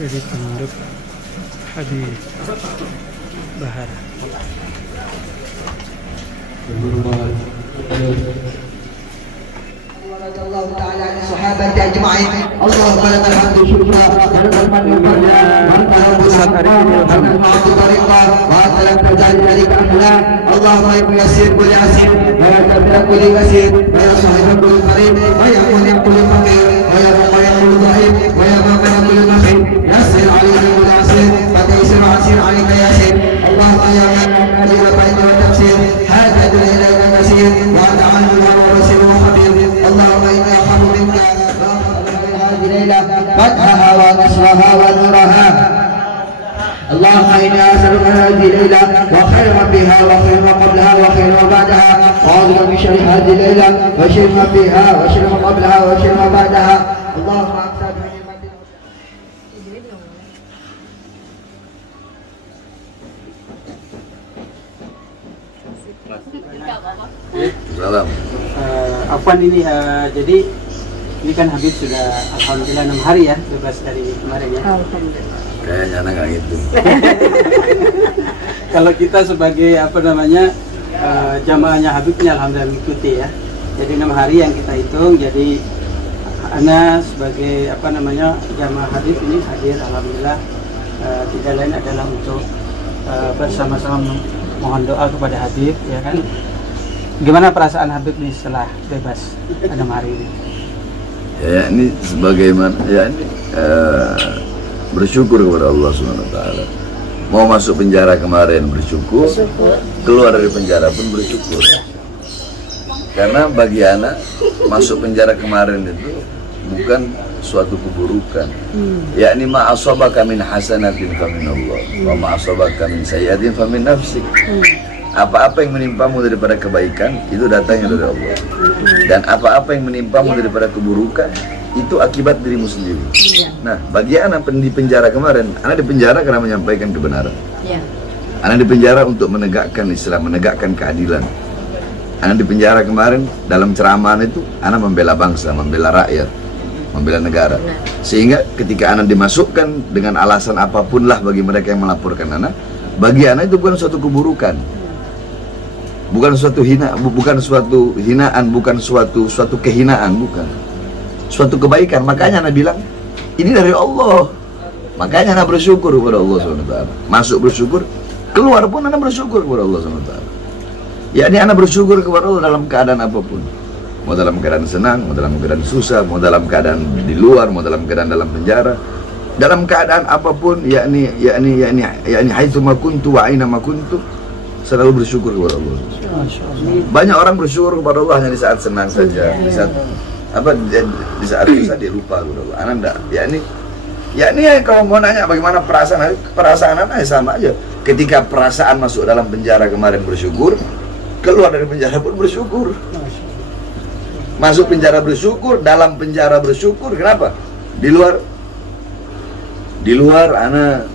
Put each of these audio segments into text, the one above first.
Jadi penduduk Habib Bahara. الله تعالى عن الصحابة أجمعين. اللهم لك الحمد شكرا ولك المن والفضل وأنت رب السماوات والأرض طريقا وأنت لم تجعل ذلك أهلا. اللهم يا ميسر كل عسير ويا كبير كل كثير ويا صاحب كل قريب ويا مغني كل فقير ويا مقيم كل ضعيف ويا مغني كل بخيل يسر عليك كل عسير فتيسر عسير عليك يسير. اللهم يا من نازل البيت والتفسير حاجة إليك كثير وأنت عنه ورسول وخبير. اللهم إنا أخاف منك هذه الليلة فتحها ونصرها ونورها. اللهم إنا أسألك هذه الليلة وخير ما فيها وخير ما قبلها وخير ما بعدها وأعوذ من شر هذه الليلة وشر ما فيها وشر ما قبلها وشر ما بعدها. اللهم أكثر من Salam. Afwan ini jadi ini kan Habib sudah alhamdulillah 6 hari ya bebas dari kemarin ya. Alhamdulillah. Kayaknya anak nggak gitu. Kalau kita sebagai apa namanya jamaahnya Habib ini alhamdulillah mengikuti ya. Jadi 6 hari yang kita hitung, jadi Ana sebagai apa namanya jamaah Habib ini hadir alhamdulillah, tidak lain adalah untuk bersama-sama mohon doa kepada Habib ya kan. Gimana perasaan Habib nih setelah bebas 6 hari ini? Ya ini sebagaimana ya ini bersyukur kepada Allah SWT. Mau masuk penjara kemarin bersyukur, keluar dari penjara pun bersyukur. Karena bagi anak masuk penjara kemarin itu bukan suatu keburukan. Yakni ma asabaka min hasanatin fa min Allah, wa ma asabaka min sayyi'atin fa min nafsik. Apa-apa yang menimpamu daripada kebaikan itu datangnya dari Allah. Dan apa-apa yang menimpamu daripada keburukan itu akibat dirimu sendiri. Nah, bagi anak di penjara kemarin, anak di penjara karena menyampaikan kebenaran. Anak di penjara untuk menegakkan Islam, menegakkan keadilan. Anak di penjara kemarin dalam ceramah itu anak membela bangsa, membela rakyat, membela negara. Sehingga ketika anak dimasukkan dengan alasan apapun lah bagi mereka yang melaporkan anak, bagi anak itu bukan suatu keburukan. Bukan suatu bukan suatu hinaan, bukan suatu kehinaan, bukan. Suatu kebaikan. Makanya anak bilang, ini dari Allah. Makanya anak bersyukur kepada Allah SWT. Masuk bersyukur, keluar pun anak bersyukur kepada Allah SWT. Ya, ini anak bersyukur kepada Allah dalam keadaan apapun. Mau dalam keadaan senang, mau dalam keadaan susah, mau dalam keadaan di luar, mau dalam keadaan dalam penjara. Dalam keadaan apapun, yakni haitsu ma kuntu wa aina ma kuntu, selalu bersyukur kepada Allah. Banyak orang bersyukur kepada Allah hanya di saat senang saja, di saat di saat susah dia lupa kepada Allah. Anak enggak, yakni kalau mau nanya bagaimana perasaan anak sama aja. Ketika perasaan masuk dalam penjara kemarin bersyukur, keluar dari penjara pun bersyukur. Masuk penjara bersyukur, dalam penjara bersyukur. Kenapa? Di luar anak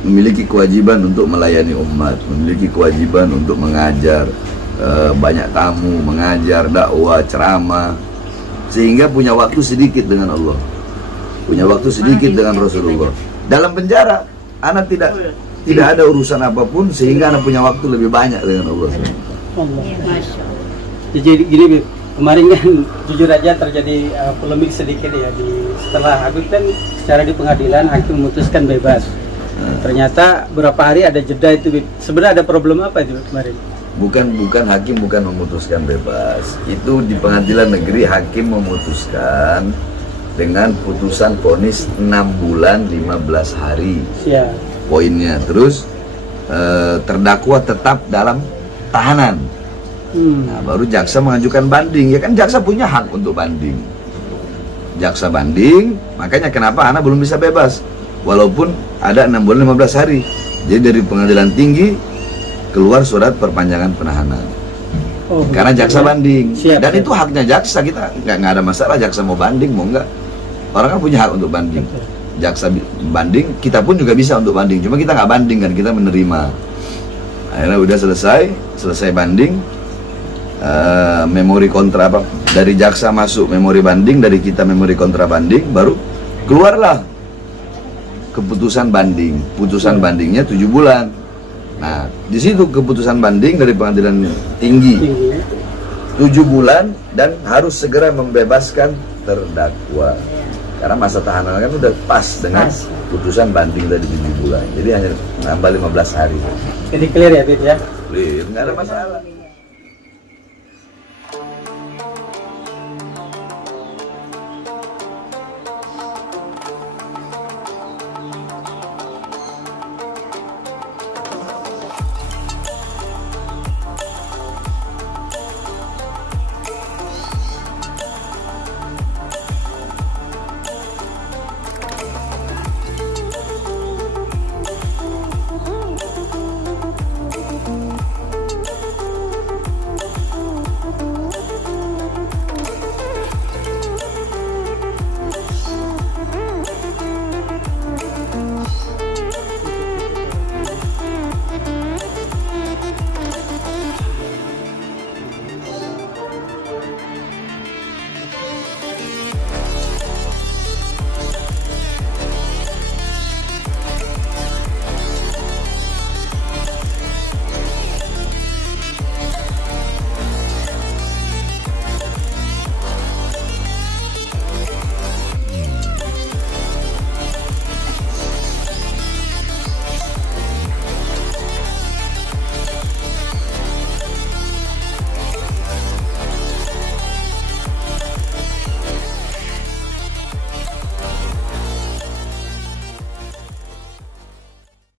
memiliki kewajiban untuk melayani umat, memiliki kewajiban untuk mengajar, banyak tamu, mengajar, dakwah, ceramah, sehingga punya waktu sedikit dengan Allah, punya waktu sedikit dengan Rasulullah. Dalam penjara, anak tidak ada urusan apapun, sehingga anak punya waktu lebih banyak dengan Allah. Jadi gini, kemarin kan jujur aja terjadi polemik sedikit ya setelah Habib kan secara di pengadilan hakim memutuskan bebas. Ternyata beberapa hari ada jeda itu. Sebenarnya ada problem apa itu kemarin? Bukan hakim bukan memutuskan bebas. Itu di pengadilan negeri hakim memutuskan dengan putusan vonis 6 bulan 15 hari. Poinnya. Terus terdakwa tetap dalam tahanan. Nah, baru jaksa mengajukan banding. Ya kan jaksa punya hak untuk banding. Jaksa banding, makanya kenapa anak belum bisa bebas. Walaupun ada 6 bulan 15 hari. Jadi dari pengadilan tinggi keluar surat perpanjangan penahanan. Karena jaksa banding. Dan itu haknya jaksa, kita nggak ada masalah jaksa mau banding mau enggak. Orang kan punya hak untuk banding. Jaksa banding, kita pun juga bisa untuk banding. Cuma kita nggak banding kan, kita menerima. Akhirnya udah selesai banding. memori kontra apa, dari jaksa masuk memori banding, dari kita memori kontra banding, baru keluarlah keputusan banding. Putusan bandingnya 7 bulan. Nah, di situ keputusan banding dari pengadilan tinggi 7 bulan dan harus segera membebaskan terdakwa. Karena masa tahanan kan udah pas dengan putusan banding dari 7 bulan. Jadi hanya nambah 15 hari. Jadi clear ya, Bid ya? Clear, nggak ada masalah.